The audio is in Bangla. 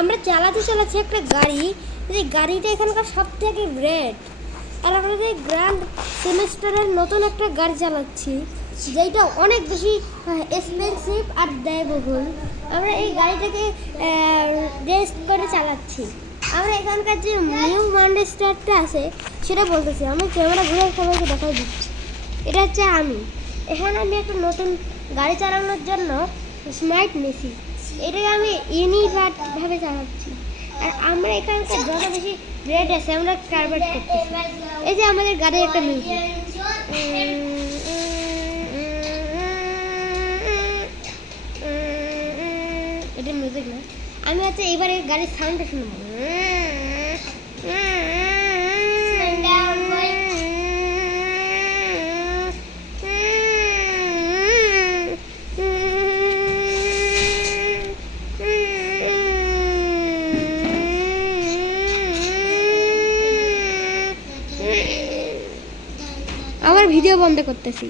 আমরা চালাচ্ছি একটা গাড়ি। এই গাড়িটা এখানকার সব থেকে রেড। আর আমরা এই গ্র্যান্ড সেমিস্টারের নতুন একটা গাড়ি চালাচ্ছি, যেটা অনেক বেশি এক্সপেন্সিভ আর ব্যয়বহুল। আমরা এই গাড়িটাকে রেস করে চালাচ্ছি। আমরা এখানকার যে নিউ মানচেস্টারটা আছে সেটা বলতেছি। আমি ক্যামেরা ঘুরে সবাইকে দেখাই দিচ্ছি। এটা হচ্ছে এখানে আমি একটা নতুন গাড়ি চালানোর জন্য স্মার্ট মেশিন, এটাকে আমি ইউনিভার্সভাবে চালাচ্ছি। আর আমরা এখানকার যত বেশি রেট আছে আমরা কারবার করতেছি। এই যে আমাদের গাড়ির একটা মিউজিক, এটা মিউজিক না, আমি হচ্ছে এবারে গাড়ির সাউন্ডটা শুনবো। আমার ভিডিও বন্ধ করতেছি।